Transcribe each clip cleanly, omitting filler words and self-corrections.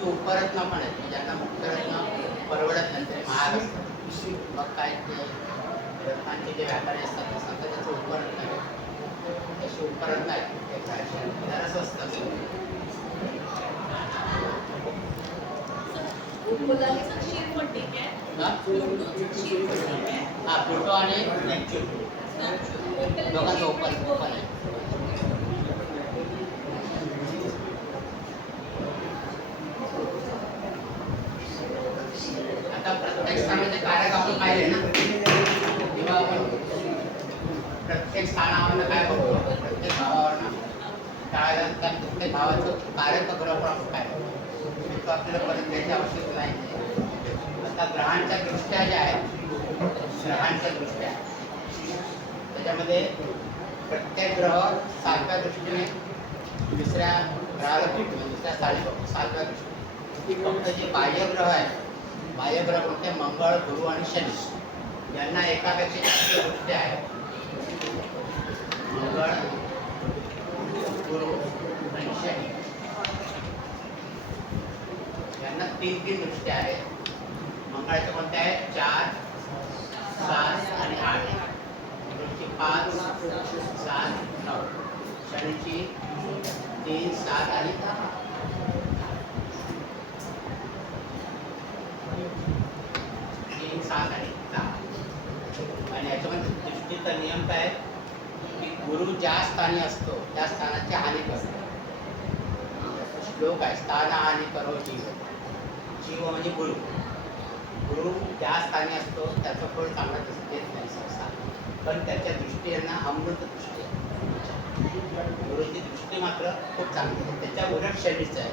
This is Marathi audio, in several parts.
की उपरत्न पण आहेत, म्हणजे ज्यांना मुक्तरत्न परवडत नाही तरी महाग असतात. मग काय ते रत्नांचे जे व्यापारी असतात ते सांगतात त्याचं उपरत्न आहे, तसे उपरत्न आहेत ते जरा स्वस्त असतं. हा फोटो आणि दोघांचं ओपन ओपन आहे. आता प्रत्येक स्थानाचे कारक आपण पाहिले ना, तेव्हा आपण प्रत्येक स्थानावर काय बघतो, प्रत्येक भावावर ना त्यावेळेला त्या प्रत्येक भावाचं कारक ग्रह पण आपण काय बघतो, तो आपल्याला परत द्यायची आवश्यकता नाही. आता ग्रहांच्या दृष्ट्या ज्या आहेत, ग्रहांच्या दृष्ट्या त्याच्यामध्ये प्रत्येक ग्रह 7व्या दृष्टीने दुसऱ्या ग्रहाला भेटतो, दुसऱ्या स्थानी 7व्या दृष्टीने. फक्त जे बाह्यग्रह आहेत, बाह्यग्रह कोणते, मंगळ, गुरु आणि शनी, यांना एकापेक्षा जास्त दृष्ट्या आहेत. मंगळ, गुरु आणि शनी यांना 3 दृष्ट्या आहेत. मंगळाच्या कोणत्या आहेत, 4, 7 आणि 8. गुरुची 5, 7, 9. शनीची 3, 7 आणि 10. 3, 7 आणि 10. आणि याच्यामध्ये दृष्टीचा नियम काय आहे की गुरु ज्या स्थानी असतो त्या स्थानाची हानी करतो. श्लोक आहे, स्थान हानी करो जीव. जीव म्हणजे गुरु. गुरु ज्या स्थानी असतो त्याचं फळ चांगलं देत नाही सहसा, पण त्याच्या दृष्टीने अमृत दृष्टी आहे. गुरुची दृष्टी मात्र खूप चांगली आहे. त्याच्या उलट शनीचं आहे.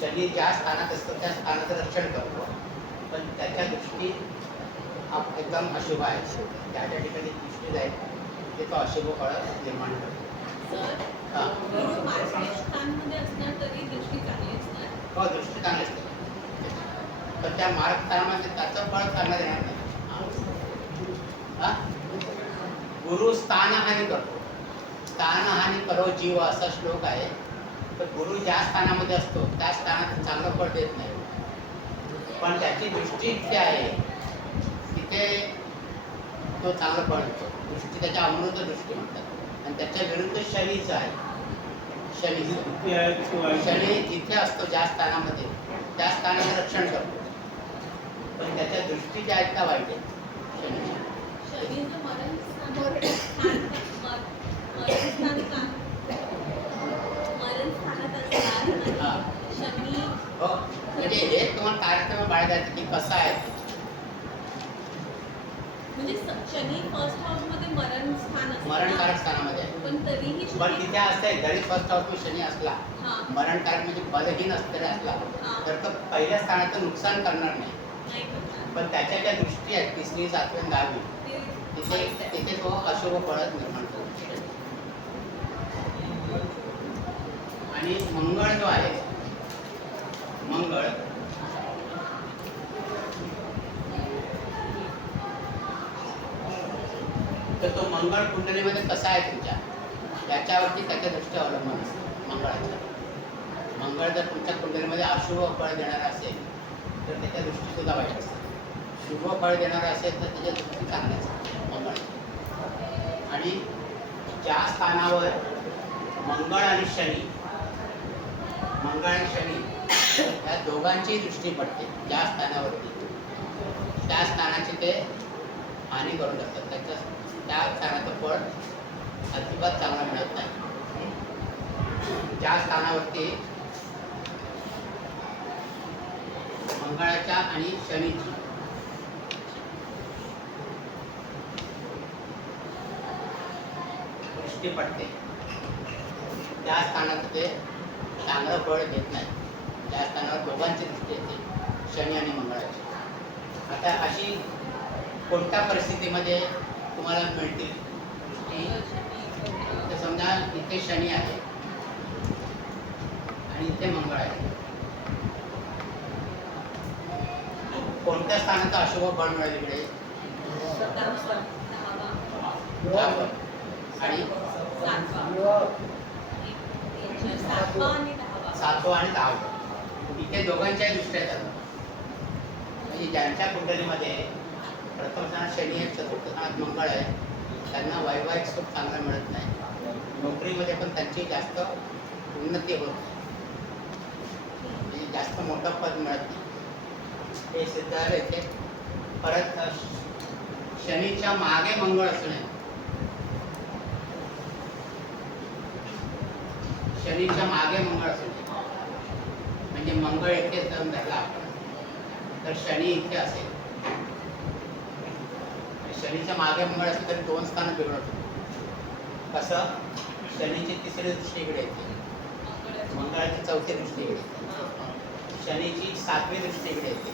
शनी ज्या स्थानात असतो त्या स्थानाचं रक्षण करतो, पण त्याच्या दृष्टी एकदम अशुभ आहे. त्या ठिकाणी दृष्टी जाईल ते तो अशुभ फळ निर्माण करतो. हो, दृष्टी चांगली असते, पण त्या मार्गस्थानामध्ये त्याचं फळ चांगलं देणार नाही. गुरु स्थानहानी करतो. स्थानहानी करो जीव असा श्लोक आहे. तर गुरु ज्या स्थानामध्ये असतो त्या स्थानात चांगलं फळ देत नाही, पण त्याची दृष्टी इतकी आहे तिथे तो चांगलं फळ देतो. दृष्टी त्याच्या अमृत दृष्टी म्हणतात. आणि त्याच्या विरुद्ध शनीचं आहे. शनी जिथे असतो ज्या स्थानामध्ये त्या स्थानाचं रक्षण करतो, पण त्याच्या दृष्टी ज्या आहेत त्या वाईट आहेत. हो, म्हणजे हे तुम्हाला कार्यक्रम बाळगायचं की कसं आहे, म्हणजे शनी फर्स्ट हाऊस मध्ये मरणकारक स्थानामध्ये आहे. पण तिथे असते जरी फर्स्ट हाऊस मध्ये शनी असला, मरणकारक म्हणजे बलहीन असलेला असला तर तो पहिल्या स्थानाचं नुकसान करणार नाही, पण त्याच्या ज्या दृष्टी आहेत 3री, 7वी आणि 10वी तिथे तो अशुभ फळ निर्माण करतो. आणि मंगळ जो आहे, मंगळ तर तो मंगळ कुंडलीमध्ये कसा आहे तुमच्या याच्यावरती त्याच्या दृष्टी अवलंबून असते. मंगळाच्या मंगळ जर तुमच्या कुंडलीमध्ये अशुभ फळ देणारा असेल तर त्याच्या दृष्टी सुद्धा वाईट असते. शुभ फळ देणारा असेल तर त्याच्या दृष्टी चांगल्या असतात मंगळ. आणि ज्या स्थानावर मंगळ आणि शनी या दोघांची दृष्टी पडते ज्या स्थानावरती, त्या स्थानाची ते हानी करून टाकतात. त्या स्थानाचं फळ अजिबात चांगला मिळत नाही. ज्या स्थानावरती मंगळाच्या आणि शनीची दृष्टी पडते त्या स्थानात ते चांगलं फळ देत नाही. त्या स्थानावर दोघांची दृष्टी येते, शनी आणि मंगळाची. आता अशी कोणत्या परिस्थितीमध्ये तुम्हाला मिळतील दृष्टी, तर समजा इथे शनी आहे आणि इथे मंगळ आहे, कोणत्या स्थानाचा अशुभ फळ मिळेल इकडे, आणि 7वा आणि 10वा इथे दोघांच्याही दृष्ट्या येतात. म्हणजे ज्यांच्या कुंडलीमध्ये प्रथम स्थानात शनी आहे, चतुर्थ स्थानात मंगळ आहे, त्यांना वैवाहिक सुख चांगलं मिळत नाही. नोकरीमध्ये पण त्यांची जास्त उन्नती होत नाही, म्हणजे जास्त मोठं पद मिळत नाही. हे सिद्ध झालं इथे. परत शनीच्या मागे मंगळ असणे, शनीच्या मागे मंगळ असणे म्हणजे मंगळ इथे जर धरला आपण तर शनी इथे असेल. शनीच्या मागे मंगळ असेल तर 2 स्थानं बिघडतो. कसं? शनीची तिसरी दृष्टी इकडे येते, मंगळाची चौथी दृष्टी इकडे येते, शनीची 7वी दृष्टी इकडे येते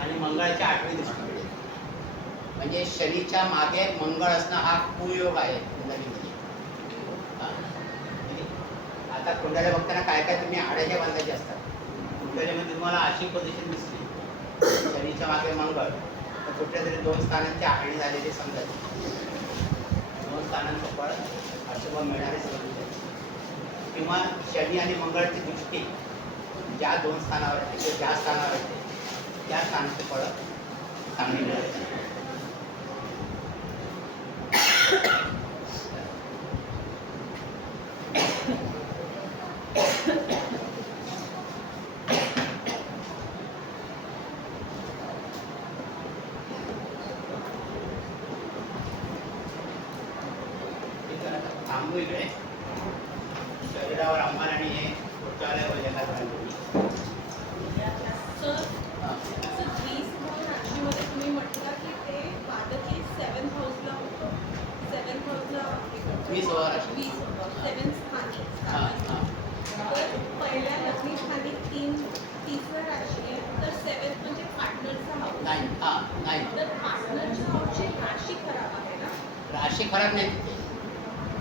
आणि मंगळाची 8वी दृष्टी इकडे येते. म्हणजे शनीच्या मागे मंगळ असणं हा कुयोग आहे कुंडलीमध्ये. आता कुंडल्या बघताना काय काय तुम्ही आड्याच्या बांधायचे असतात. कुंडलीमध्ये तुम्हाला अशी पोझिशन दिसली, शनीच्या मागे मंगळ, तर कुठल्या तरी 2 स्थानांची आखणी झालेली समजायची. 2 स्थानांचं फळ अशुभ मिळणारे समजायचे. किंवा शनी आणि मंगळाची दृष्टी ज्या 2 स्थानावर येते किंवा ज्या स्थानावर येते त्या स्थानाचे फळ चांगली मिळायचे. थांबू इकडे. शरीरावर अंबान आणि हे शौचालय वगैरे सर 20 राशीमध्ये तुम्ही म्हटलं की ते पादकी 7th हाऊसला होतं. 7th हाऊसला 20 राशी. 20 7 स्थानी. हां हां तर पहिल्या लग्नी स्थानी 3 राशी आहे, तर 7th म्हणजे पार्टनरचा हाऊस. नाही. हां नाही, तर पार्टनरच्या हाऊसची राशी खराब आहे ना, राशी खराब नाही तिथे.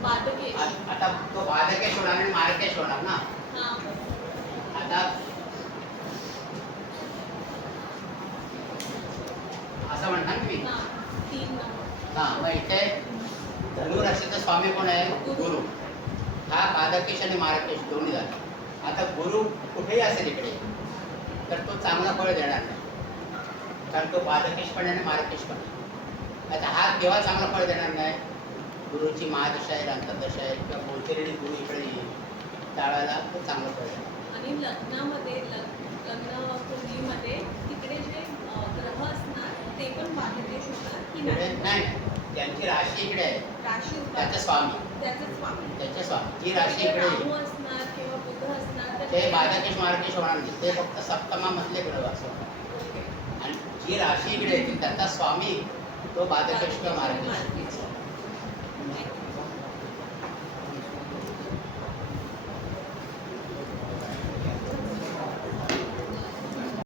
पादकेश. आता तो बाधकेश होणार आणि मार्केश होणार ना. हां आता असं म्हणणार मी. हां 3 नंबर. हां मग इथे धनु राशीचा स्वामी कोण आहे? गुरु. हा बाधकेश आणि मार्केश दोन्ही झाले. आता गुरु कुठेही असेल इकडे तर तो चांगला फळ देणार नाही, कारण तो बाधकेश पण आहे आणि मार्केश पण आहे. आता हा केव्हा चांगला फळ देणार नाही? गुरुची महादशा आहे, अंतर्दशा आहे किंवा कोणतरी गुरु इकडे येईल त्यावेळेला तो चांगलं फळ देणार. आणि लग्नामध्ये लग्न कुंडलीमध्ये तिकडे जे ग्रह असणार ते पण बाधकेश होणार की इकडे नाही? नाही, त्यांची राशी इकडे आहे, राशी त्याचे स्वामी, त्याचं स्वामी त्याचे स्वामी जी राशी इकडे राहू येईल असणार किंवा बुध असणार तर ते बाधकेश मार्केश होणार नाही. ते फक्त सप्तमामधले ग्रह असं होणार. ओके. आणि जी राशी इकडे येतील त्यांचा स्वामी तो बाधकेश किंवा मार्केश. मार्केश.